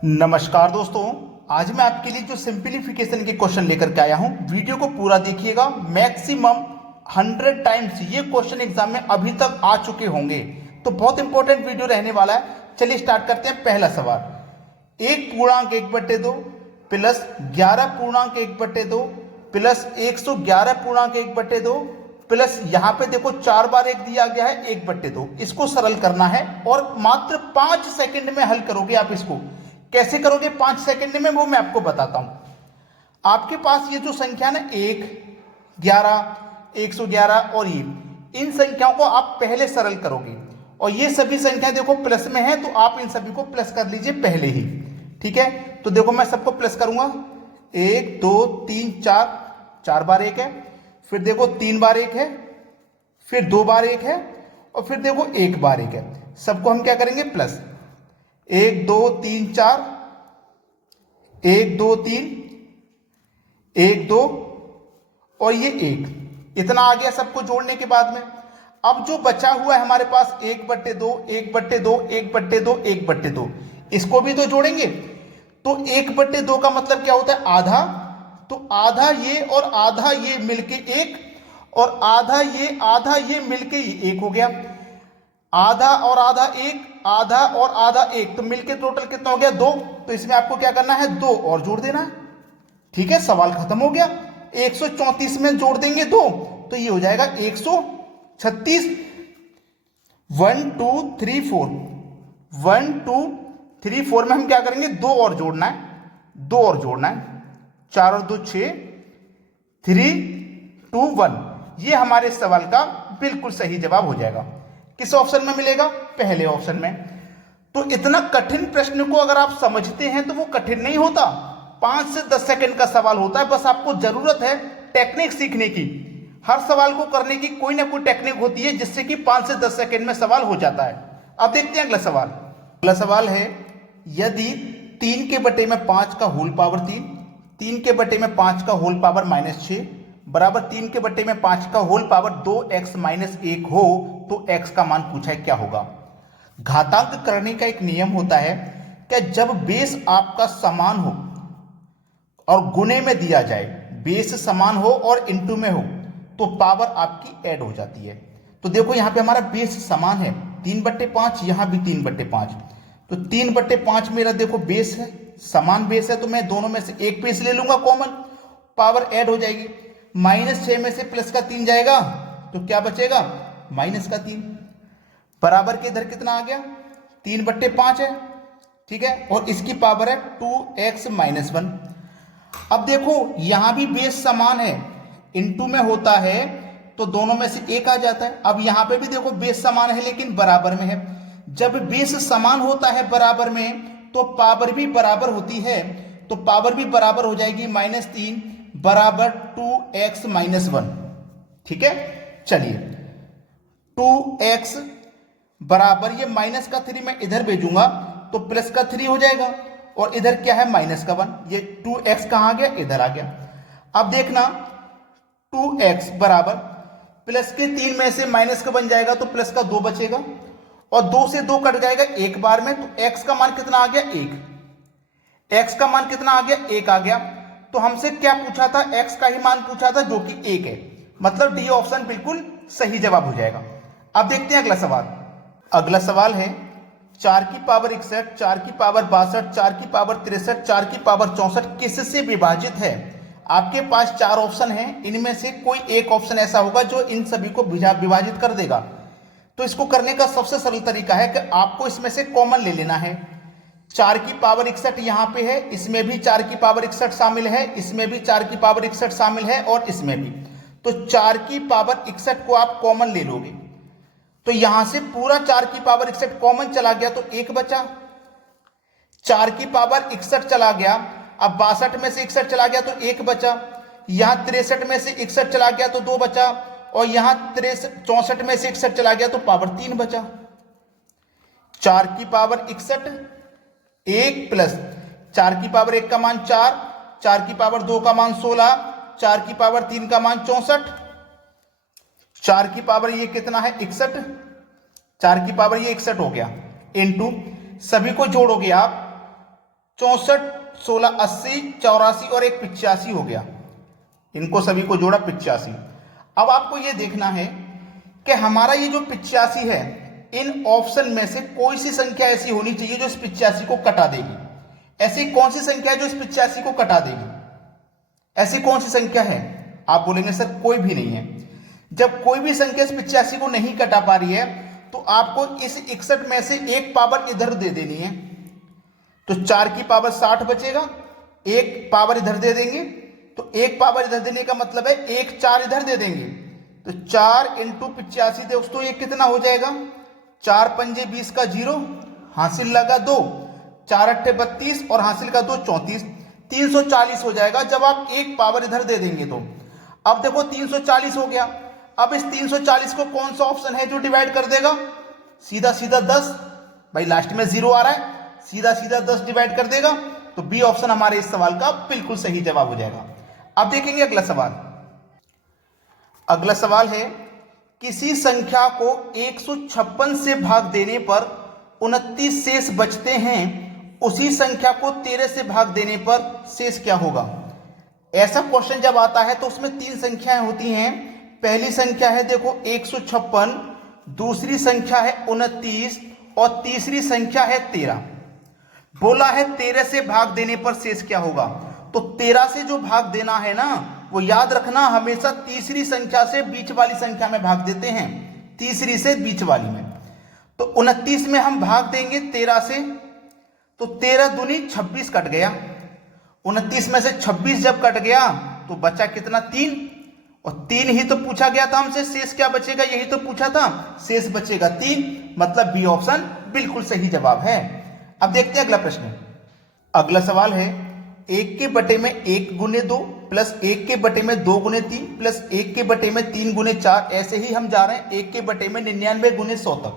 नमस्कार दोस्तों, आज मैं आपके लिए जो सिंपलीफिकेशन के क्वेश्चन लेकर के आया हूं, वीडियो को पूरा देखिएगा। मैक्सिमम 100 टाइम्स ये क्वेश्चन एग्जाम में अभी तक आ चुके होंगे, तो बहुत इंपॉर्टेंट वीडियो रहने वाला है। चलिए स्टार्ट करते हैं। पहला सवाल, 1/1/2 प्लस 11/1/2 प्लस 111/1/2 प्लस यहां पे देखो 4 बार 1 दिया गया है 1/2। इसको सरल करना है और मात्र 5 सेकंड में हल करोगे आप। इसको कैसे करोगे 5 सेकंड में, वो मैं आपको बताता हूं। आपके पास ये जो संख्या ना 1, 11, 111 और ये, इन संख्याओं को आप पहले सरल करोगे और ये सभी संख्या देखो प्लस में है, तो आप इन सभी को प्लस कर लीजिए पहले ही। ठीक है, तो देखो मैं सबको प्लस करूंगा। 1 2 3 4, 4 बार 1 है, फिर देखो 3 बार 1 है, फिर 2 बार 1 है और फिर देखो 1 बार 1 है। सबको हम क्या करेंगे प्लस। 1 2 3 4, 1 2 3, 1 2 और ये 1, इतना आ गया सबको जोड़ने के बाद में। अब जो बचा हुआ है हमारे पास 1/2, 1/2, 1/2, 1/2, इसको भी तो जोड़ेंगे। तो 1/2 का मतलब क्या होता है? आधा। तो आधा ये और आधा ये मिलके 1 और आधा ये मिलके ये 1 हो गया। आधा और आधा 1, आधा और आधा 1, तो मिलके टोटल कितना हो गया? 2। तो इसमें आपको क्या करना है? 2 और जोड़ देना है। ठीक है, सवाल खत्म हो गया। 134 में जोड़ देंगे 2, तो ये हो जाएगा 136। 1 2 3 4, 1 2 3 4 में हम क्या करेंगे? 2 और जोड़ना है, 2 और जोड़ना है। 4 और 2 6, 3 2 1, ये हमारे सवाल का बिल्कुल सही जवाब हो जाएगा। किस ऑप्शन में मिलेगा? पहले ऑप्शन में। तो इतना कठिन प्रश्न को अगर आप समझते हैं तो वो कठिन नहीं होता, 5 से 10 सेकंड का सवाल होता है। बस आपको जरूरत है टेक्निक सीखने की। हर सवाल को करने की कोई ना कोई टेक्निक होती है जिससे कि 5 से 10 सेकंड में सवाल हो जाता है। अब देखते हैं अगला सवाल। अगला सवाल है, यदि 3/5 का होल पावर 3, 3/5 का होल पावर -6 बराबर 3/5 का होल पावर 2x - 1 हो, तो x का मान पूछा है, क्या होगा? घातांक करने का एक नियम होता है कि जब बेस आपका समान हो और गुणे में दिया जाए, बेस समान हो और इनटू में हो, तो पावर आपकी ऐड हो जाती है। तो देखो यहां पे हमारा बेस समान है, 3/5, यहां भी 3/5, तो 3/5 मेरा देखो बेस है, समान बेस है, तो मैं दोनों में से एक बेस ले लूंगा कॉमन, पावर ऐड हो जाएगी। -6 में से प्लस का 3 जाएगा तो क्या बचेगा? -3 बराबर के इधर कितना आ गया? 3/5 है। ठीक है, और इसकी पावर है 2x - 1। अब देखो यहां भी बेस समान है, इनटू में होता है तो दोनों में से एक आ जाता है। अब यहां पे भी देखो बेस समान है लेकिन बराबर में है। जब बेस समान होता है बराबर में, तो पावर भी बराबर होती है, तो पावर भी बराबर हो जाएगी। -3 बराबर 2x - 1। ठीक है, चलिए 2x बराबर ये -3 मैं इधर भेजूंगा तो +3 हो जाएगा, और इधर क्या है? -1। ये 2x कहां गया? इधर आ गया। अब देखना 2x बराबर +3 में से -1 जाएगा तो +2 बचेगा, और 2 से 2 कट जाएगा एक बार में, तो x का मान कितना आ गया? 1। x का मान कितना आ गया? 1 आ गया। तो हमसे क्या पूछा था? x का ही मान पूछा था, जो कि 1 है। मतलब डी ऑप्शन बिल्कुल सही जवाब हो जाएगा। अब देखते हैं अगला सवाल। अगला सवाल है, 4 की पावर 61, 4 की पावर 62, 4 की पावर 63, 4 की पावर 64 किससे विभाजित है? आपके पास 4 ऑप्शन हैं, इनमें से कोई एक ऑप्शन ऐसा होगा जो इन सभी को विभाजित कर देगा। तो इसको करने का सबसे सरल तरीका है कि आपको इसमें से कॉमन ले लेना है। 4 की पावर 61 यहां पे है, इसमें भी 4 की पावर 61 शामिल है, इसमें भी 4 की पावर 61 शामिल है, और इसमें भी। तो 4 की पावर 61 को आप कॉमन ले लोगे, तो यहां से पूरा 4 की पावर 61 कॉमन चला गया तो 1 बचा। 4 की पावर 61 चला गया, अब 62 में से 61 चला गया तो 1 बचा। यहां 63 में से 61 चला गया तो 2 बचा, और यहां 64 में से 61 चला गया तो पावर 3 बचा। 4 की पावर 61, 1 प्लस 4 की पावर 1 का मान 4, 4 की पावर 2 का मान 16, 4 की पावर 3 का मान 64, 4 की पावर ये कितना है? 61, 4 की पावर ये 61 हो गया, इनटू सभी को जोड़ोगे आप, 64, 16, 80, 84 और एक 85 हो गया। इनको सभी को जोड़ा 85। अब आपको ये देखना है कि हमारा ये जो 85 है, इन ऑप्शन में से कोई सी संख्या ऐसी होनी चाहिए जो इस 85 को कटा देगी। ऐसी कौन सी संख्या है जो इस 85 को कटा देगी? ऐसी कौन सी संख्या है? आप बोलेंगे सर कोई भी नहीं है। जब कोई भी संख्या इस 85 को नहीं कटा पा रही है तो आपको इस 61 में से एक पावर इधर दे देनी है। तो 4 की पावर 60 बचेगा, एक पावर इधर दे देंगे, तो एक पावर इधर देने का मतलब है एक 4 इधर दे देंगे। तो 4 इंटू 85 दोस्तों ये कितना हो जाएगा? 4 पंजे 20 का 0, हासिल लगा 2, 4 अट्ठे 32 और हासिल का 2 34, 340 हो जाएगा जब आप एक पावर इधर दे देंगे तो। अब देखो 340 हो गया। अब इस 340 को कौन सा ऑप्शन है जो डिवाइड कर देगा? सीधा सीधा 10, भाई लास्ट में 0 आ रहा है, सीधा सीधा 10 डिवाइड कर देगा। तो बी ऑप्शन हमारे इस सवाल का बिल्कुल सही जवाब हो जाएगा। अब देखेंगे अगला सवाल। अगला सवाल है, किसी संख्या को 156 से भाग देने पर 29 शेष बचते हैं, उसी संख्या को 13 से भाग देने पर शेष क्या होगा? ऐसा क्वेश्चन जब आता है तो उसमें 3 संख्याएं होती हैं। पहली संख्या है देखो 156, दूसरी संख्या है 29 और तीसरी संख्या है 13। बोला है 13 से भाग देने पर शेष क्या होगा? तो 13 से जो भाग देना है ना, वो याद रखना हमेशा तीसरी संख्या से बीच वाली संख्या में भाग देते हैं, तीसरी से बीच वाली में। तो 29 में हम भाग देंगे 13 से, तो 13 दूनी 26 कट गया। 29 में से 26 जब कट गया तो बचा कितना? 3। और 3 ही तो पूछा गया था हमसे, शेष क्या बचेगा यही तो पूछा था, शेष बचेगा 3। मतलब बी ऑप्शन बिल्कुल सही जवाब है। अब देखते हैं अगला प्रश्न। अगला सवाल है, 1 के बटे में 1 गुने 2 प्लस 1 के बटे में 2 गुने 3 प्लस 1 के बटे में 3 गुने 4, ऐसे ही हम जा रहे हैं 1 के बटे में 99 गुने 100 तक।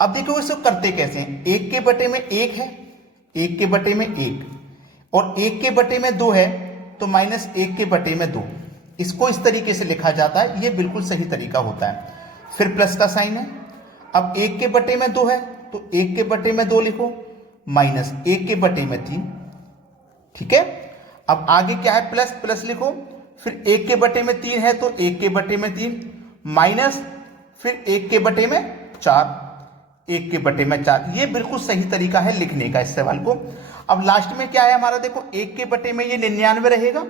अब देखो इसको करते कैसे हैं। 1 के बटे में 1 है, 1 के बटे में 1 और 1 के बटे में 2 है, तो माइनस 1 के बटे में 2। इसको इस तरीके से लिखा जाता है, ये बिल्कुल सही तरीका होता है। फिर प्लस का साइन है। अब 1 के बटे में 2 है तो 1 के बटे में 2 लिखो, माइनस 1 के बटे में 3। ठीक है, अब आगे क्या है? प्लस प्लस लिखो, फिर 1 के बटे में 3 है तो 1 के बटे में 3, माइनस फिर 1 के बटे में 4, 1 के बटे में 4। ये बिल्कुल सही तरीका है लिखने का इस सवाल को। अब लास्ट में क्या है हमारा? देखो 1 के बटे में ये 99 रहेगा,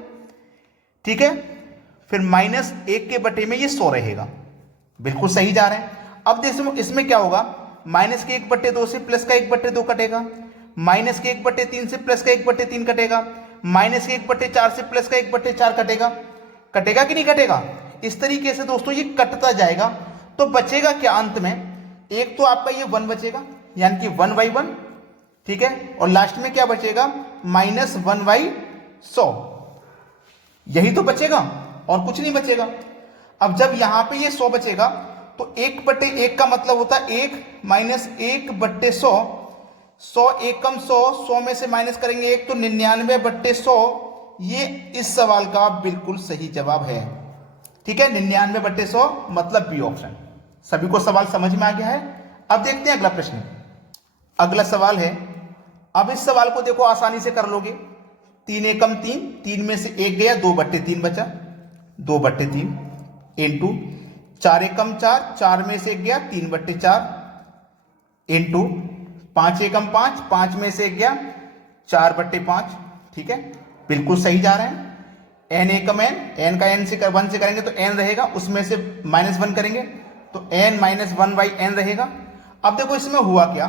ठीक है, फिर माइनस 1 के बटे में ये 100 रहेगा। बिल्कुल सही जा रहे हैं। अब देखो इसमें क्या होगा? माइनस के 1/2 से प्लस का 1/2 कटेगा, माइनस के 1/3 से प्लस का 1/3 कटेगा, माइनस के 1/4 से प्लस का 1/4 कटेगा। कटेगा कि नहीं कटेगा? इस तरीके से दोस्तों ये कटता जाएगा। तो बचेगा क्या अंत में? एक तो आपका ये 1 बचेगा, यानी कि 1/1, ठीक है, और लास्ट में क्या बचेगा? माइनस 1/100। यही तो बचेगा और कुछ नहीं बचेगा। अब जब यहां पे ये 100 बचेगा तो 1/1 का मतलब होता है 1 माइनस 1/100, 100 एकम 100, 100 में से माइनस करेंगे 1 तो 99/100। ये इस सवाल का बिल्कुल सही जवाब है। ठीक है, 99/100 मतलब बी ऑप्शन। सभी को सवाल समझ में आ गया है। अब देखते हैं अगला प्रश्न। अगला सवाल है, अब इस सवाल को देखो आसानी से कर लोगे। 3 एकम 3, 3 में से 1 गया, 2/3 बचा, 2/3 इंटू 4 एकम 4, 4 में से 1 गया, 3/4 इंटू 5 एकम 5, 5 में से 1 गया, 4/5। ठीक है, बिल्कुल सही जा रहे हैं। n एकम n, n का n से 1 से करेंगे तो n रहेगा, उसमें से -1 करेंगे तो n माइनस 1/n रहेगा। अब देखो इसमें हुआ क्या?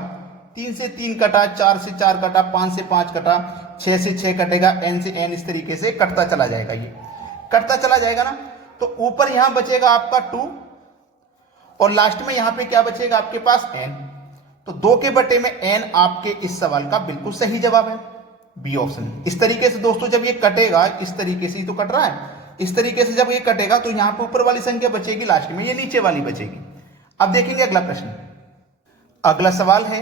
3 से 3 कटा, 4 से 4 कटा, 5 से 5 कटा, 6 से 6 कटेगा, n से n इस तरीके से कटता चला जाएगा। ये कटता चला जाएगा ना, तो ऊपर यहां बचेगा आपका 2 और लास्ट में यहां पे क्या बचेगा आपके पास? n। तो 2 के बटे में n आपके इस सवाल का बिल्कुल सही जवाब है, बी ऑप्शन। इस तरीके से दोस्तों जब ये कटेगा, इस तरीके से ही तो कट रहा है, इस तरीके से जब ये कटेगा तो यहां पे ऊपर वाली संख्या बचेगी, लास्ट में ये नीचे वाली बचेगी। अब देखेंगे अगला प्रश्न। अगला सवाल है,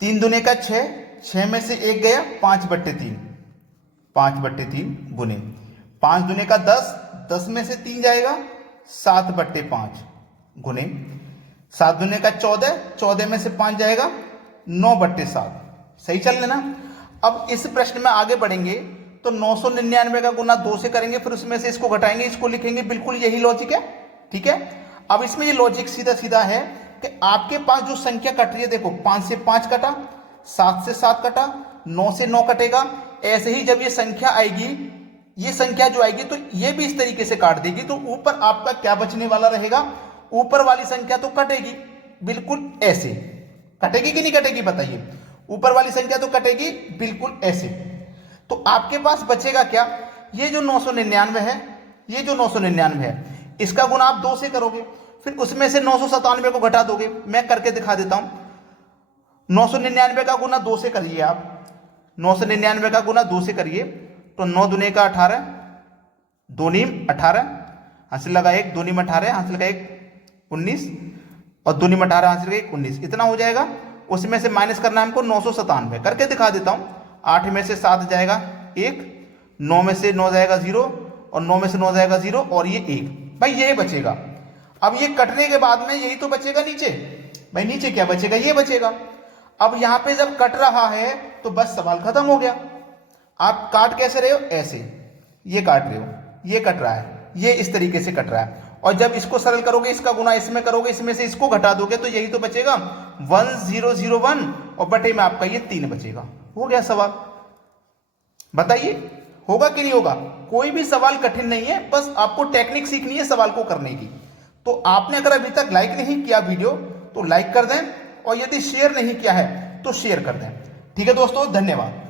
3 दूने का 6, 6 में से 1 गया, 5/3, 5/3 गुने 5 दूने का 10, 10 में से 3 जाएगा, 7/5 गुने 7 दूने का 14, 14 में से 5 जाएगा, 9/7। सही चल लेना। अब इस प्रश्न में आगे बढ़ेंगे तो 999 का गुना 2 से करेंगे, फिर उसमें से इसको घटाएंगे, इसको लिखेंगे, बिल्कुल यही लॉजिक है। ठीक है, अब इसमें ये लॉजिक सीधा सीधा है कि आपके पास जो संख्या कट रही है, देखो 5 से 5 कटा, 7 से 7 कटा, 9 से 9 कटेगा। ऐसे ही जब ये संख्या आएगी, ये संख्या जो आएगी तो ये भी इस तरीके से काट देगी, तो ऊपर आपका क्या बचने वाला रहेगा, ऊपर वाली संख्या तो कटेगी, बिल्कुल ऐसे कटेगी कि नहीं कटेगी बताइए, ऊपर वाली संख्या तो कटेगी बिल्कुल ऐसे। तो आपके पास बचेगा क्या, ये जो 999 है, ये जो 999 है, इसका गुना आप 2 से करोगे, फिर उसमें से 997 को घटा दोगे। मैं करके दिखा देता हूं। 999 का गुना 2 से करिए आप, 999 का गुना 2 से करिए तो 9 दूने का 18, 2 नीम 18, हासिल लगा 1, 2 नीम 18, हासिल लगा 1 19, और 2 नीम 18 हासिल लगा 1 19, इतना हो जाएगा। उसमें से माइनस करना है हमको 997, करके दिखा देता हूं। 8 में से 7 जाएगा 1, 9 में से 9 जाएगा 0, और 9 में से 9 जाएगा 0, और ये 1, भाई ये बचेगा। अब ये कटने के बाद में यही तो बचेगा नीचे, भाई नीचे क्या बचेगा, ये बचेगा। अब यहां पे जब कट रहा है तो बस सवाल खत्म हो गया। आप काट कैसे रहे हो, ऐसे, ये काट रहे हो, ये कट रहा है, ये इस तरीके से कट रहा है, और जब इसको सरल करोगे, इसका गुना इसमें करोगे, इसमें से इसको घटा दोगे, तो यही तो बचेगा 1001, और बटे में आपका ये 3 बचेगा। हो गया सवाल। बताइए होगा कि नहीं होगा। कोई भी सवाल कठिन नहीं है, बस आपको टेक्निक सीखनी है सवाल को करने की। तो आपने अगर अभी तक लाइक नहीं किया वीडियो तो लाइक कर दें, और यदि शेयर नहीं किया है तो शेयर कर दें। ठीक है दोस्तों, धन्यवाद।